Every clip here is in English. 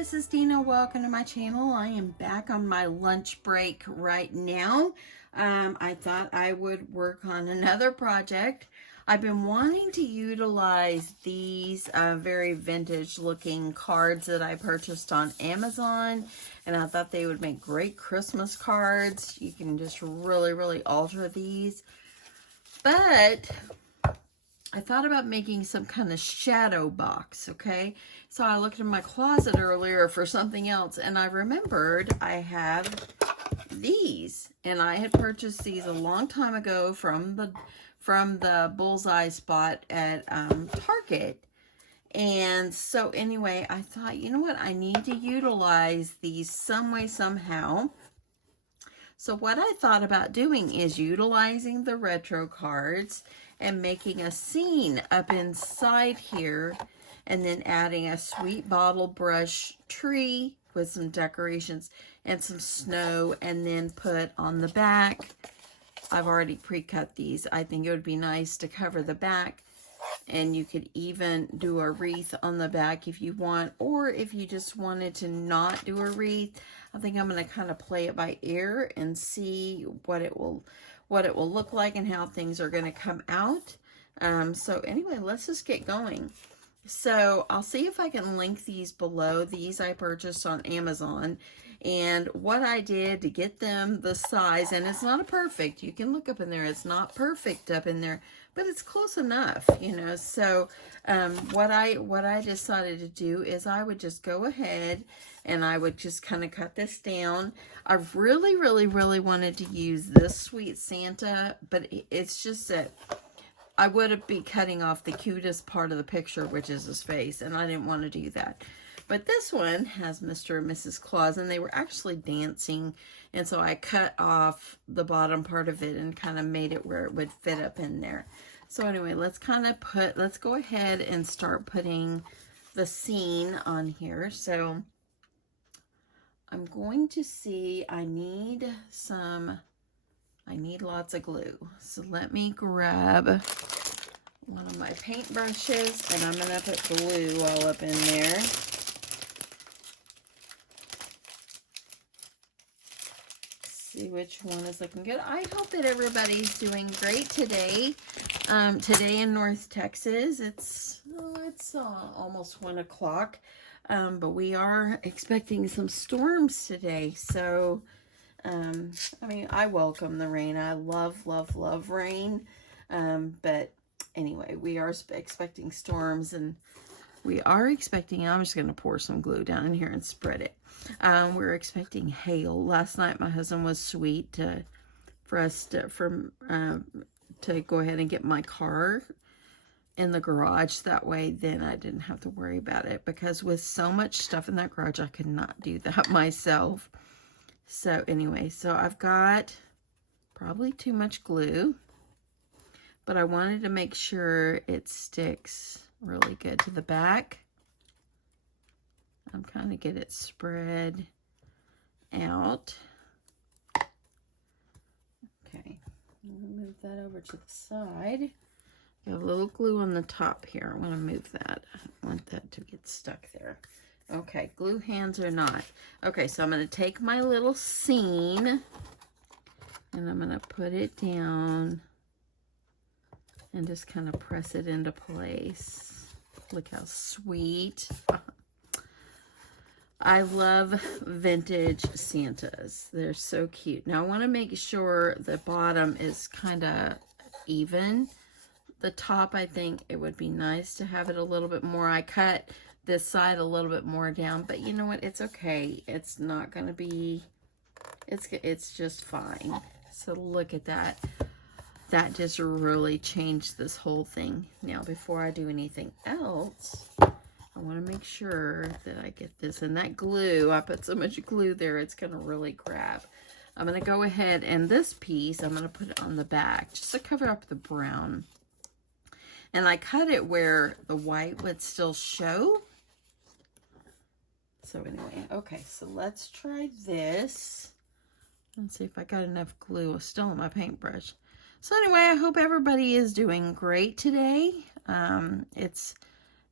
this is Deanna. Welcome to my channel. I am back on my lunch break right now. I thought I would work on another project. I've been wanting to utilize these very vintage looking cards that I purchased on Amazon, and I thought they would make great Christmas cards. You can just really alter these. But I thought about making some kind of shadow box, okay? So I looked in my closet earlier for something else, and I remembered I have these. And I had purchased these a long time ago from the Bullseye spot at Target. And so anyway, I thought, you know what? I need to utilize these some way, somehow. So what I thought about doing is utilizing the retro cards and making a scene up inside here, and then adding a sweet bottle brush tree with some decorations and some snow, and then put on the back. I've already pre-cut these. I think it would be nice to cover the back, and you could even do a wreath on the back if you want, or if you just wanted to not do a wreath. I think I'm going to kind of play it by ear and see what it will look like and how things are going to come out. So anyway, let's just get going. So I'll see if I can link these below. These I purchased on Amazon, and what I did to get them the size, and it's not a perfect, you can look up in there, it's not perfect up in there, but it's close enough, you know. So what I decided to do is I would just go ahead and I would just kind of cut this down. I really wanted to use this Sweet Santa, but it's just that I would be cutting off the cutest part of the picture, which is his face, and I didn't want to do that. But this one has Mr. and Mrs. Claus, and they were actually dancing, and so I cut off the bottom part of it and kind of made it where it would fit up in there. So anyway, let's go ahead and start putting the scene on here. So I'm going to see, I need lots of glue. So let me grab one of my paintbrushes, and I'm going to put glue all up in there. See which one is looking good. I hope that everybody's doing great today. Today in North Texas, it's almost 1 o'clock, but we are expecting some storms today. So I mean, I welcome the rain. I love rain. But anyway, we are expecting storms, and we are expecting, I'm just going to pour some glue down in here and spread it. We're expecting hail. Last night, my husband was sweet to go ahead and get my car in the garage. That way, then I didn't have to worry about it, because with so much stuff in that garage, I could not do that myself. So anyway, so I've got probably too much glue, but I wanted to make sure it sticks really good to the back. I'm kind of get it spread out. Okay, I'm going to move that over to the side. I have a little glue on the top here. I want to move that. I don't want that to get stuck there. Okay, glue hands or not. Okay, so I'm going to take my little scene, and I'm going to put it down and just kind of press it into place. Look how sweet. I love vintage Santas. They're so cute. Now I want to make sure the bottom is kind of even. The top, I think it would be nice to have it a little bit more. I cut this side a little bit more down, but you know what? It's okay. It's not going to be, it's just fine. So look at that. That just really changed this whole thing. Now, before I do anything else, I want to make sure that I get this. And that glue, I put so much glue there, it's going to really grab. I'm going to go ahead, and this piece, I'm going to put it on the back just to cover up the brown. And I cut it where the white would still show. So anyway, okay, so let's try this. Let's see if I got enough glue still on my paintbrush. So anyway, I hope everybody is doing great today. It's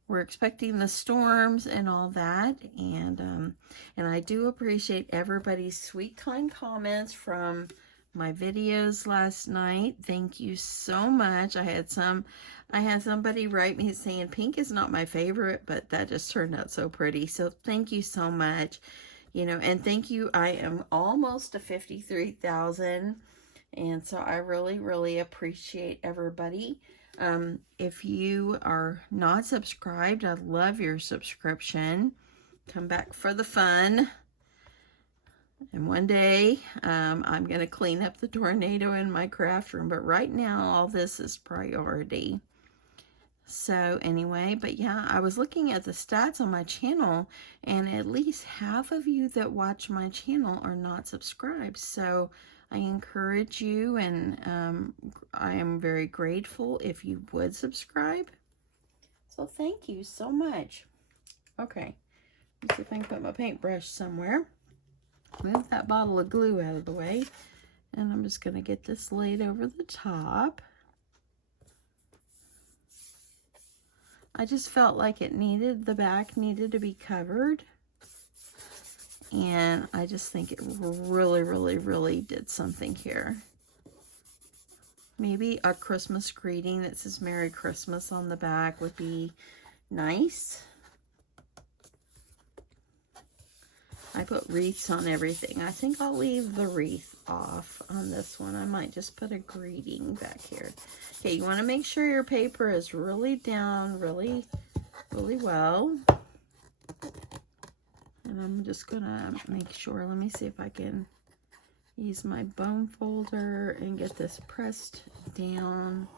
we're expecting the storms and all that. And I do appreciate everybody's sweet, kind comments from my videos last night. Thank you so much. I had somebody write me saying pink is not my favorite, but that just turned out so pretty. So thank you so much. You know, and thank you. I am almost to 53,000. And so I really, really appreciate everybody. If you are not subscribed, I love your subscription. Come back for the fun. And one day, I'm going to clean up the tornado in my craft room. But right now, all this is priority. So anyway, but yeah, I was looking at the stats on my channel, and at least half of you that watch my channel are not subscribed. So I encourage you, and I am very grateful if you would subscribe. So thank you so much. Okay, let's see if I can put my paintbrush somewhere. Move that bottle of glue out of the way, and I'm just going to get this laid over the top. I just felt like the back needed to be covered. And I just think it really, really, really did something here. Maybe a Christmas greeting that says Merry Christmas on the back would be nice. I put wreaths on everything. I think I'll leave the wreath off on this one. I might just put a greeting back here. Okay, you want to make sure your paper is really down, really, really well. And I'm just going to make sure, let me see if I can use my bone folder and get this pressed down.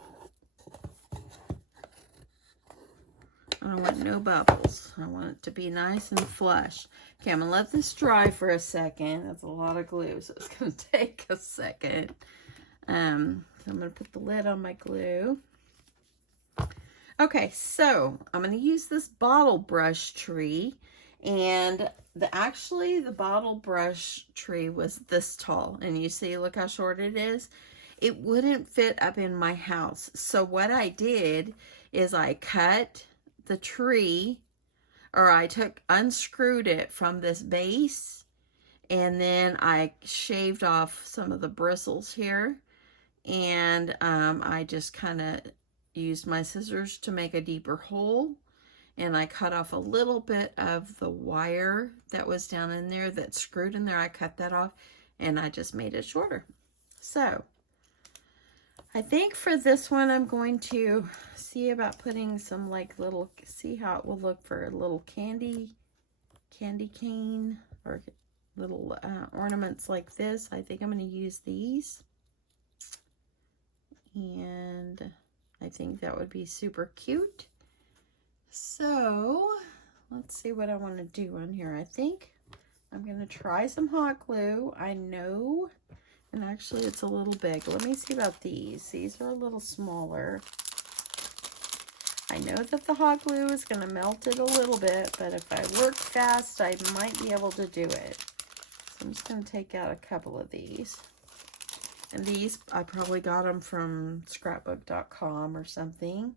I don't want no bubbles. I want it to be nice and flush. Okay, I'm going to let this dry for a second. That's a lot of glue, so it's going to take a second. So I'm going to put the lid on my glue. Okay, so I'm going to use this bottle brush tree. And actually the bottle brush tree was this tall. And you see, look how short it is. It wouldn't fit up in my house. So what I did is I cut the tree, or I unscrewed it from this base, and then I shaved off some of the bristles here, and I just kind of used my scissors to make a deeper hole, and I cut off a little bit of the wire that was down in there that screwed in there. I cut that off, and I just made it shorter. So I think for this one, I'm going to see about putting some like little, see how it will look for a little candy cane, or little ornaments like this. I think I'm going to use these. And I think that would be super cute. So let's see what I want to do on here. I think I'm going to try some hot glue. I know. And actually, it's a little big. Let me see about these. These are a little smaller. I know that the hot glue is going to melt it a little bit, but if I work fast, I might be able to do it. So I'm just going to take out a couple of these. And these, I probably got them from scrapbook.com or something.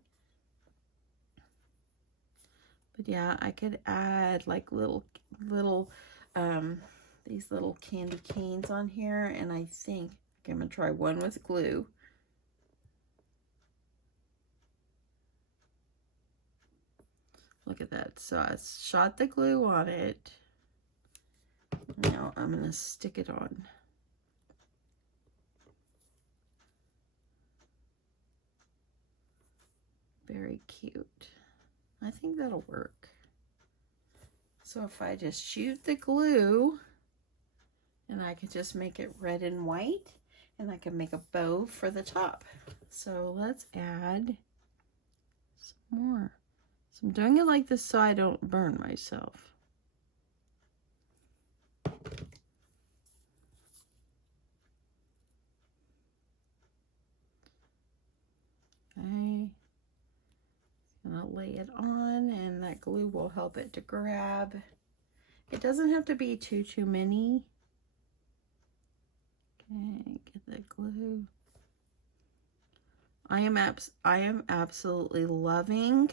But yeah, I could add like these little candy canes on here, and I think I'm gonna try one with glue. Look at that. So I shot the glue on it. Now I'm gonna stick it on. Very cute. I think that'll work. So if I just shoot the glue, and I could just make it red and white, and I can make a bow for the top. So let's add some more. So I'm doing it like this so I don't burn myself. Okay. And I'll lay it on, and that glue will help it to grab. It doesn't have to be too many. Okay, get that glue. I am absolutely loving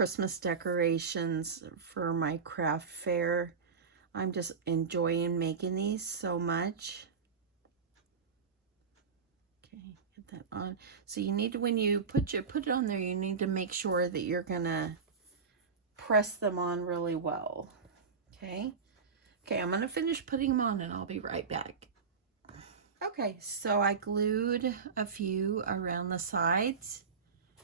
Christmas decorations for my craft fair. I'm just enjoying making these so much. Okay, get that on. So you need to, when you put it on there, you need to make sure that you're gonna press them on really well. Okay. Okay, I'm gonna finish putting them on and I'll be right back. Okay, so I glued a few around the sides.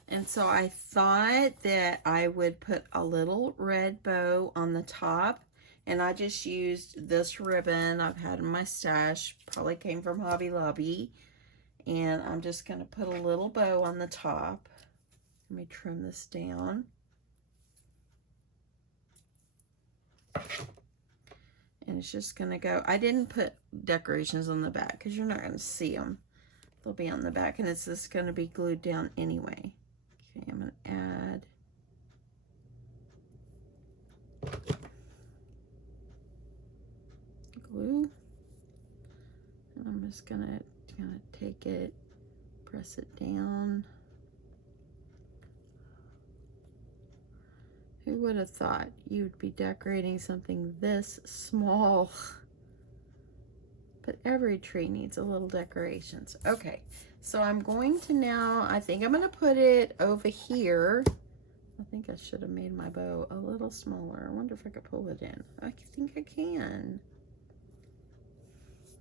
And so I thought that I would put a little red bow on the top, and I just used this ribbon I've had in my stash, probably came from Hobby Lobby, and I'm just going to put a little bow on the top. Let me trim this down. And it's just going to go, I didn't put decorations on the back because you're not going to see them. They'll be on the back, and it's just going to be glued down anyway. Okay, I'm going to add glue. And I'm just going to take it, press it down. Who would have thought you'd be decorating something this small? But every tree needs a little decorations. Okay, so I'm going to now, I think I'm going to put it over here. I think I should have made my bow a little smaller. I wonder if I could pull it in. I think I can.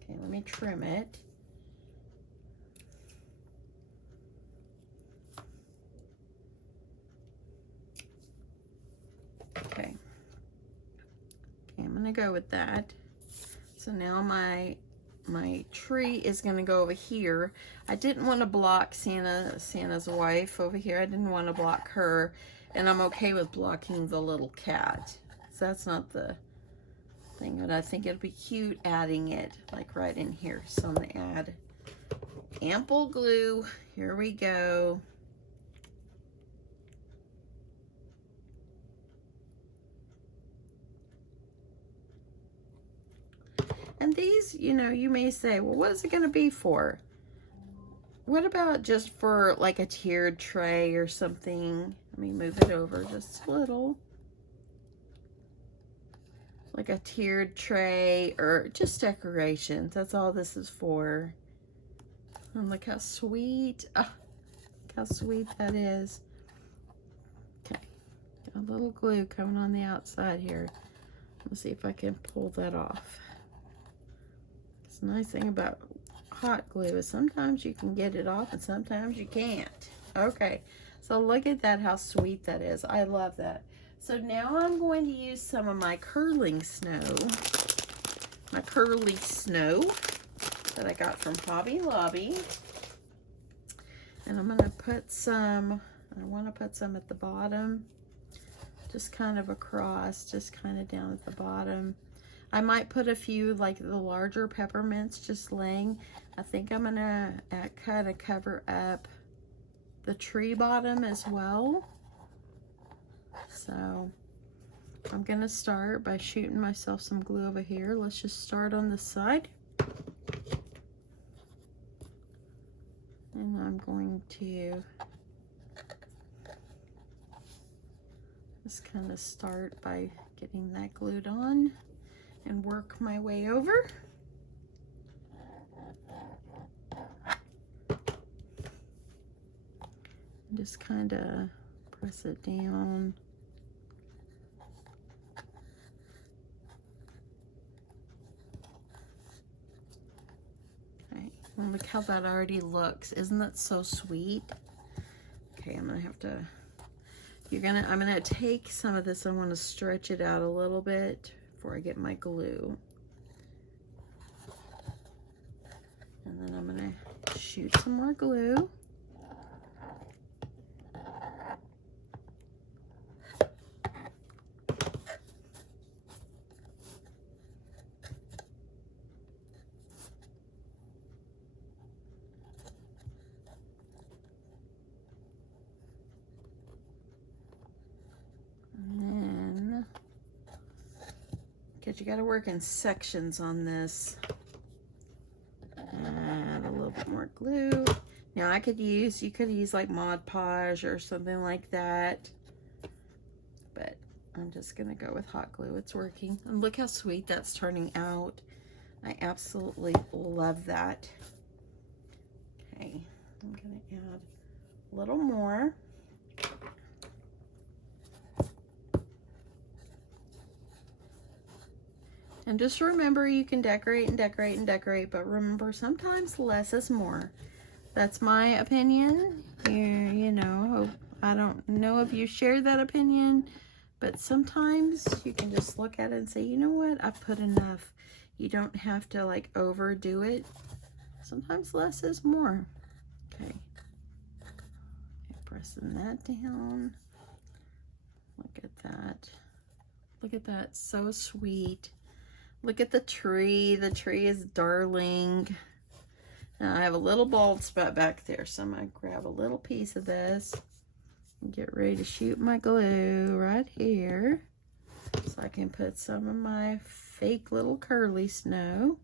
Okay, let me trim it. Okay. Okay, I'm going to go with that. So now my tree is going to go over here. I didn't want to block Santa's wife over here. I didn't want to block her, and I'm okay with blocking the little cat. So that's not the thing, but I think it'll be cute adding it like right in here. So I'm going to add ample glue. Here we go. And these, you know, you may say, well, what is it going to be for? What about just for like a tiered tray or something? Let me move it over just a little. Like a tiered tray or just decorations. That's all this is for. And look how sweet. Oh, look how sweet that is. Okay. Got a little glue coming on the outside here. Let's see if I can pull that off. The nice thing about hot glue is sometimes you can get it off and sometimes you can't. Okay, so look at that, how sweet that is. I love that. So now I'm going to use some of my curling snow, my curly snow that I got from Hobby Lobby. And I'm going to put some, I want to put some at the bottom, just kind of across, just kind of down at the bottom. I might put a few, like the larger peppermints just laying. I think I'm gonna kind of cover up the tree bottom as well. So I'm gonna start by shooting myself some glue over here. Let's just start on this side. And I'm going to just kind of start by getting that glued on and work my way over. And just kind of press it down. Okay, well, look how that already looks. Isn't that so sweet? Okay, I'm gonna have to, I'm gonna take some of this, I want to stretch it out a little bit before I get my glue. And then I'm going to shoot some more glue. Because you got to work in sections on this. Add a little bit more glue. Now you could use like Mod Podge or something like that. but I'm just gonna go with hot glue. It's working. And look how sweet that's turning out. I absolutely love that. Okay, I'm gonna add a little more. And just remember, you can decorate and decorate and decorate, but remember, sometimes less is more. That's my opinion. You know, I don't know if you share that opinion, but sometimes you can just look at it and say, you know what, I've put enough. You don't have to like overdo it. Sometimes less is more. Okay. Pressing that down. Look at that. Look at that, so sweet. Look at the tree. The tree is darling. Now I have a little bald spot back there, so I'm going to grab a little piece of this and get ready to shoot my glue right here so I can put some of my fake little curly snow.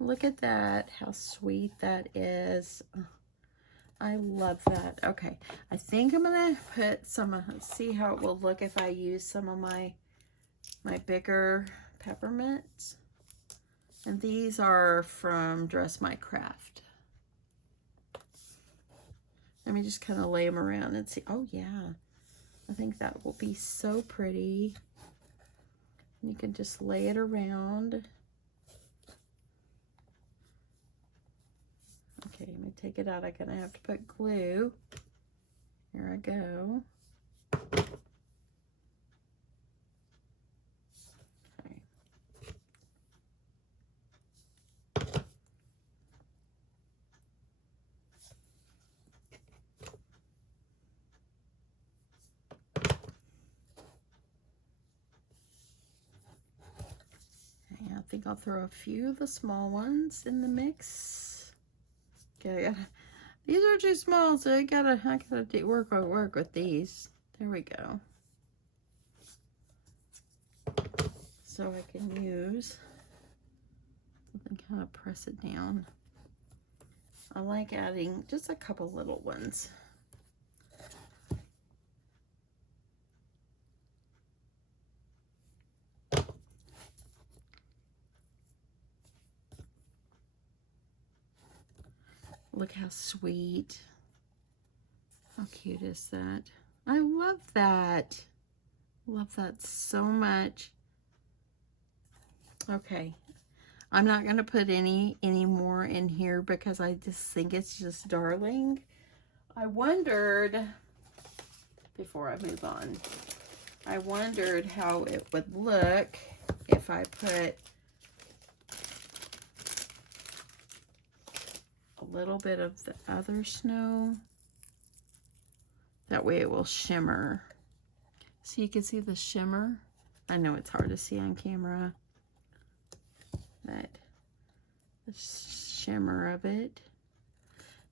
Look at that, how sweet that is. I love that. Okay, I think I'm gonna put some, see how it will look if I use some of my bigger peppermints. And these are from Dress My Craft. Let me just kind of lay them around and see. Oh yeah, I think that will be so pretty. You can just lay it around. Okay, let me take it out. I'm gonna have to put glue. Here I go. Okay. Okay, I think I'll throw a few of the small ones in the mix. Okay, these are too small, so I gotta work with these. There we go. So I can use something, kind of press it down. I like adding just a couple little ones. Look how sweet. How cute is that? I love that. Love that so much. Okay. I'm not going to put any more in here because I just think it's just darling. I wondered, before I move on, I wondered how it would look if I put a little bit of the other snow. That way it will shimmer. So you can see the shimmer. I know it's hard to see on camera, but the shimmer of it.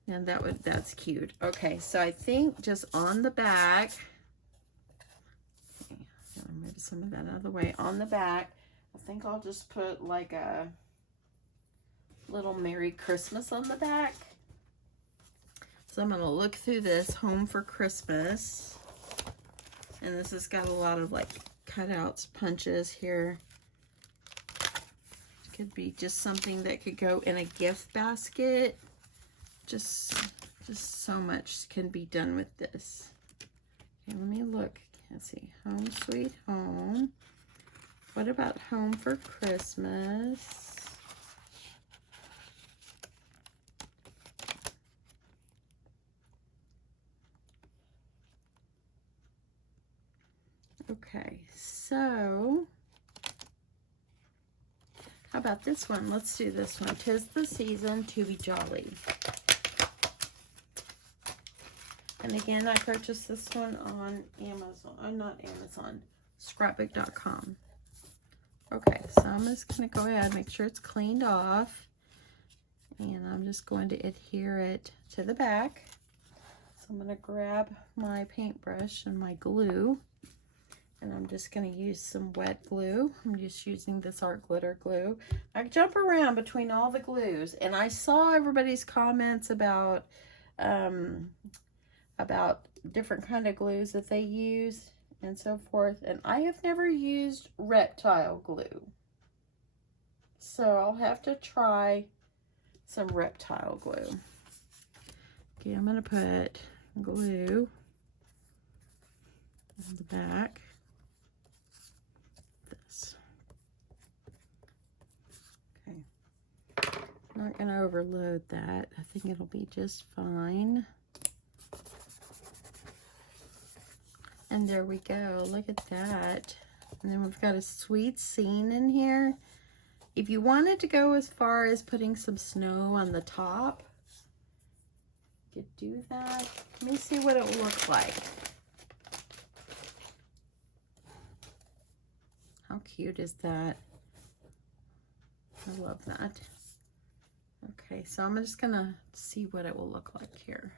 And that's cute. Okay, so I think just on the back, okay, I'm gonna move some of that out of the way. On the back, I think I'll just put like a little Merry Christmas on the back. So I'm gonna look through this, Home for Christmas. And this has got a lot of like cutouts, punches here. It could be just something that could go in a gift basket. Just so much can be done with this. Okay, let me look. Let's see, Home Sweet Home. What about Home for Christmas? Okay, so how about this one? Let's do this one. 'Tis the Season to Be Jolly. And again, I purchased this one on Amazon. Not Amazon, scrapbook.com. Okay, so I'm just going to go ahead and make sure it's cleaned off. And I'm just going to adhere it to the back. So I'm going to grab my paintbrush and my glue. And I'm just going to use some wet glue. I'm just using this art glitter glue. I jump around between all the glues. And I saw everybody's comments about different kind of glues that they use and so forth. And I have never used reptile glue. So I'll have to try some reptile glue. Okay, I'm going to put glue on the back. This. Okay. I'm not going to overload that. I think it'll be just fine. And there we go. Look at that. And then we've got a sweet scene in here. If you wanted to go as far as putting some snow on the top, you could do that. Let me see what it will look like. How cute is that? I love that. Okay, so I'm just gonna see what it will look like here.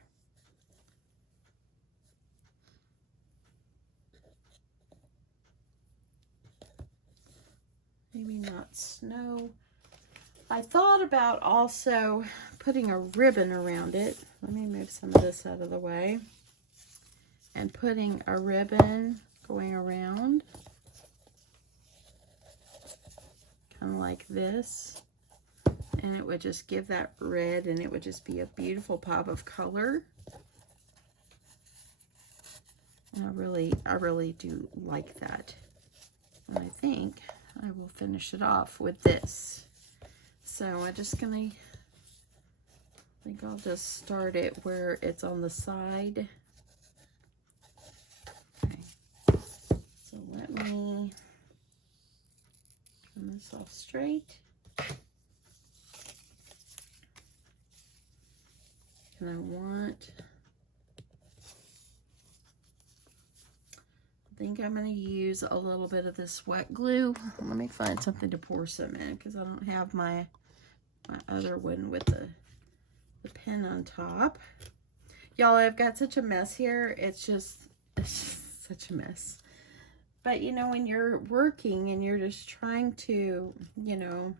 Maybe not snow. I thought about also putting a ribbon around it. Let me move some of this out of the way. And putting a ribbon going around. Kind of like this. And it would just give that red, and it would just be a beautiful pop of color. And I really do like that. And I think I will finish it off with this. So I'm just gonna, I think I'll just start it where it's on the side. Okay. So let me turn this off straight. And I think I'm going to use a little bit of this wet glue. Let me find something to pour some in, because I don't have my other one with the pen on top. Y'all, I've got such a mess here. It's just such a mess. But, you know, when you're working and you're just trying to, you know,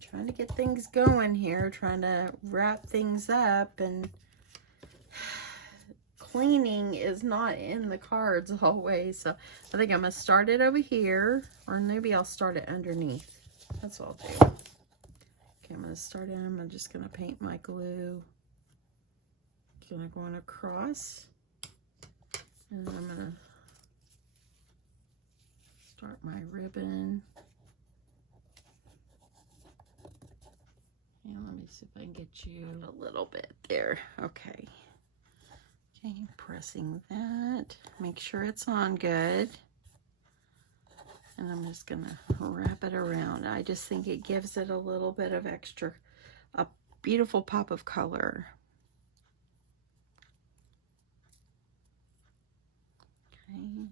trying to get things going here, trying to wrap things up, and cleaning is not in the cards always. So I think I'm going to start it over here, or maybe I'll start it underneath. That's what I'll do. Okay, I'm going to start it. I'm just going to paint my glue. Going across. And then I'm going to start my ribbon. And let me see if I can get you a little bit there. Okay. Okay, pressing that. Make sure it's on good. And I'm just gonna wrap it around. I just think it gives it a little bit of extra, a beautiful pop of color. Okay.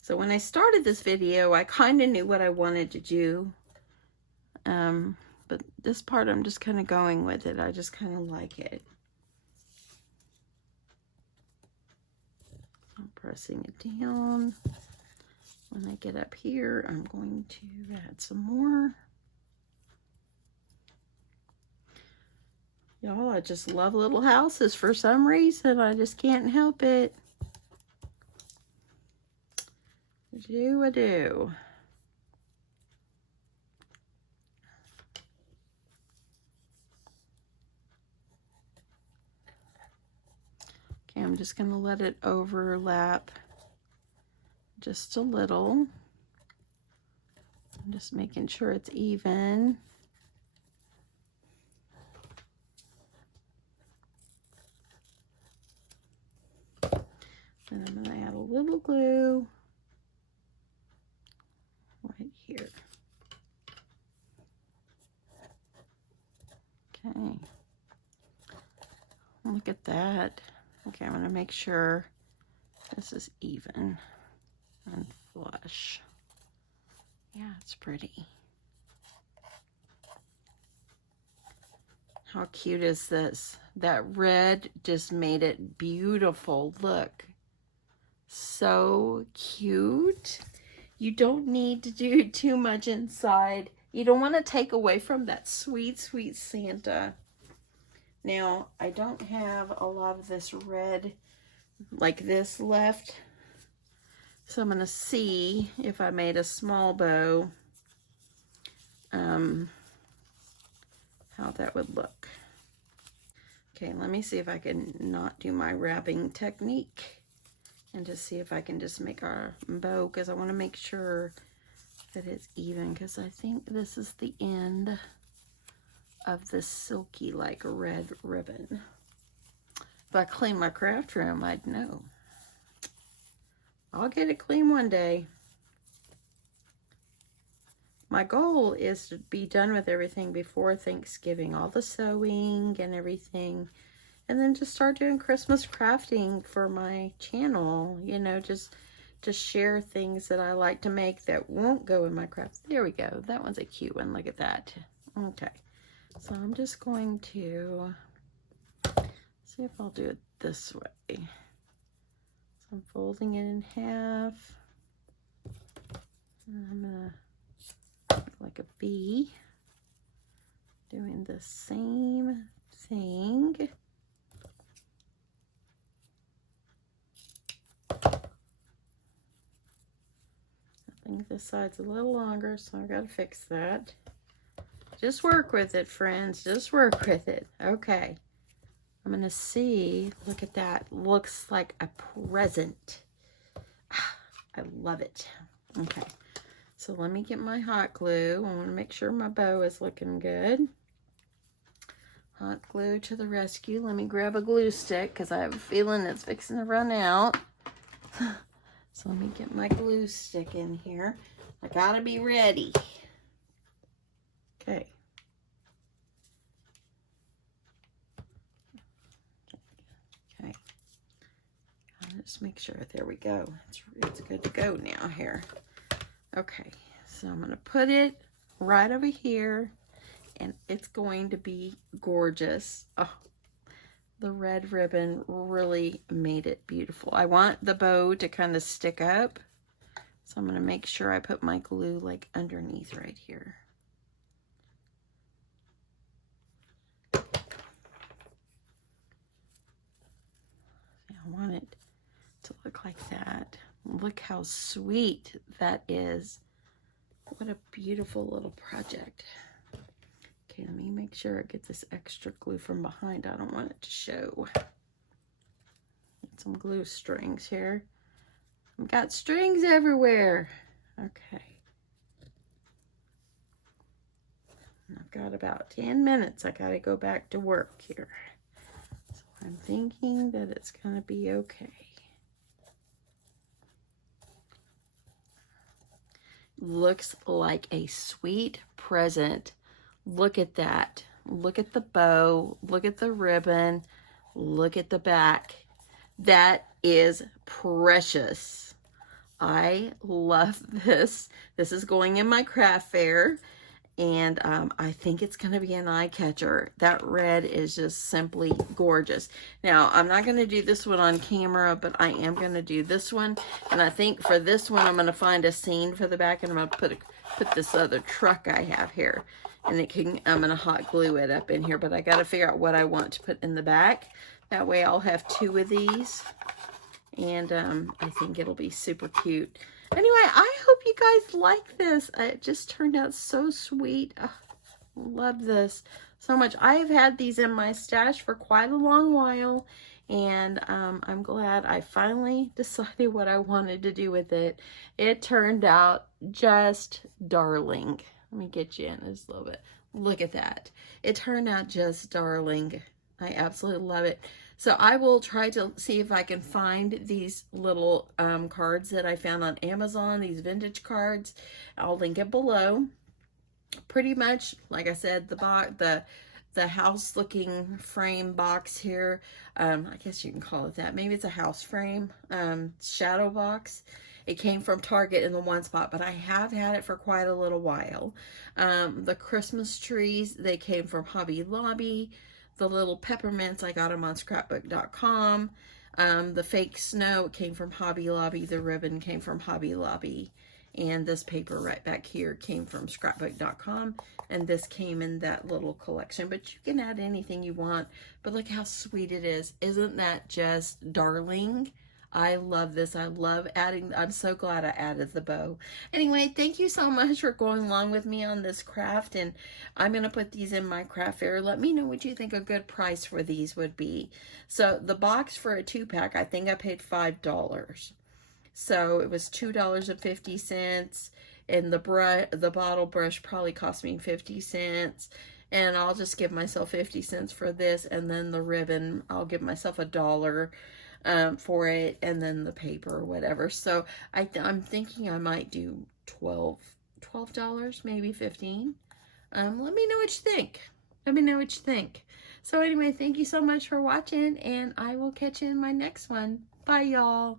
So when I started this video, I kind of knew what I wanted to do. But this part, I'm just kind of going with it. I just kind of like it. I'm pressing it down. When I get up here, I'm going to add some more. Y'all, I just love little houses for some reason. I just can't help it. I do. Okay, I'm just going to let it overlap just a little. I'm just making sure it's even. And I'm going to add a little glue right here. Okay. Look at that. Okay, I'm going to make sure this is even and flush. Yeah, it's pretty. How cute is this? That red just made it beautiful. Look. So cute. You don't need to do too much inside. You don't want to take away from that sweet, sweet Santa. Now, I don't have a lot of this red like this left. So I'm going to see if I made a small bow, how that would look. Okay, let me see if I can not do my wrapping technique and just see if I can just make our bow, because I want to make sure that it's even, because I think this is the end of this silky like red ribbon. If I clean my craft room, I'd know. I'll get it clean one day. My goal is to be done with everything before Thanksgiving, all the sewing and everything, and then just start doing Christmas crafting for my channel, you know, just share things that I like to make that won't go in my crafts. There we go. That one's a cute one. Look at that. Okay. So I'm just going to see if I'll do it this way. So I'm folding it in half. And I'm going to like a V, doing the same thing. I think this side's a little longer, so I've got to fix that. Just work with it, friends. Just work with it. Okay. I'm going to see. Look at that. Looks like a present. I love it. Okay. So let me get my hot glue. I want to make sure my bow is looking good. Hot glue to the rescue. Let me grab a glue stick because I have a feeling it's fixing to run out. So let me get my glue stick in here. I gotta be ready. Okay. Okay. I'll just make sure. There we go. It's good to go now here. Okay, so I'm going to put it right over here, and it's going to be gorgeous. Oh, the red ribbon really made it beautiful. I want the bow to kind of stick up, so I'm going to make sure I put my glue like underneath right here. I want it to look like that. Look how sweet that is. What a beautiful little project. Okay, let me make sure I get this extra glue from behind. I don't want it to show. Get some glue strings here. I've got strings everywhere. Okay. I've got about 10 minutes. I gotta go back to work here. So I'm thinking that it's gonna be okay. Looks like a sweet present. Look at that. Look at the bow. Look at the ribbon. Look at the back. That is precious. I love this. This is going in my craft fair, and I think it's going to be an eye catcher. That red is just simply gorgeous. Now, I'm not going to do this one on camera, but I am going to do this one. And I think for this one, I'm going to find a scene for the back, and I'm going to put this other truck I have here. And I'm going to hot glue it up in here, but I got to figure out what I want to put in the back. That way I'll have 2 of these. And I think it'll be super cute. Anyway, I hope you guys like this. It just turned out so sweet. Oh, love this so much. I've had these in my stash for quite a long while, and I'm glad I finally decided what I wanted to do with it. It turned out just darling. Let me get you in just a little bit. Look at that. It turned out just darling. I absolutely love it. So I will try to see if I can find these little cards that I found on Amazon, these vintage cards. I'll link it below. Pretty much, like I said, the house looking frame box here. I guess you can call it that. Maybe it's a house frame shadow box. It came from Target in the one spot, but I have had it for quite a little while. The Christmas trees, they came from Hobby Lobby. The little peppermints, I got them on scrapbook.com. The fake snow came from Hobby Lobby. The ribbon came from Hobby Lobby. And this paper right back here came from scrapbook.com, and this came in that little collection, but you can add anything you want. But look how sweet it is. Isn't that just darling? I love this. I love adding. I'm so glad I added the bow. Anyway, thank you so much for going along with me on this craft, and I'm going to put these in my craft fair. Let me know what you think a good price for these would be. So the box for a 2-pack, I think I paid $5. So it was $2.50, and the bottle brush probably cost me 50 cents. And I'll just give myself 50 cents for this, and then the ribbon, I'll give myself $1 for it, and then the paper or whatever. So I'm thinking I might do $12, maybe 15. Let me know what you think. Let me know what you think. So anyway, thank you so much for watching, and I will catch you in my next one. Bye, y'all.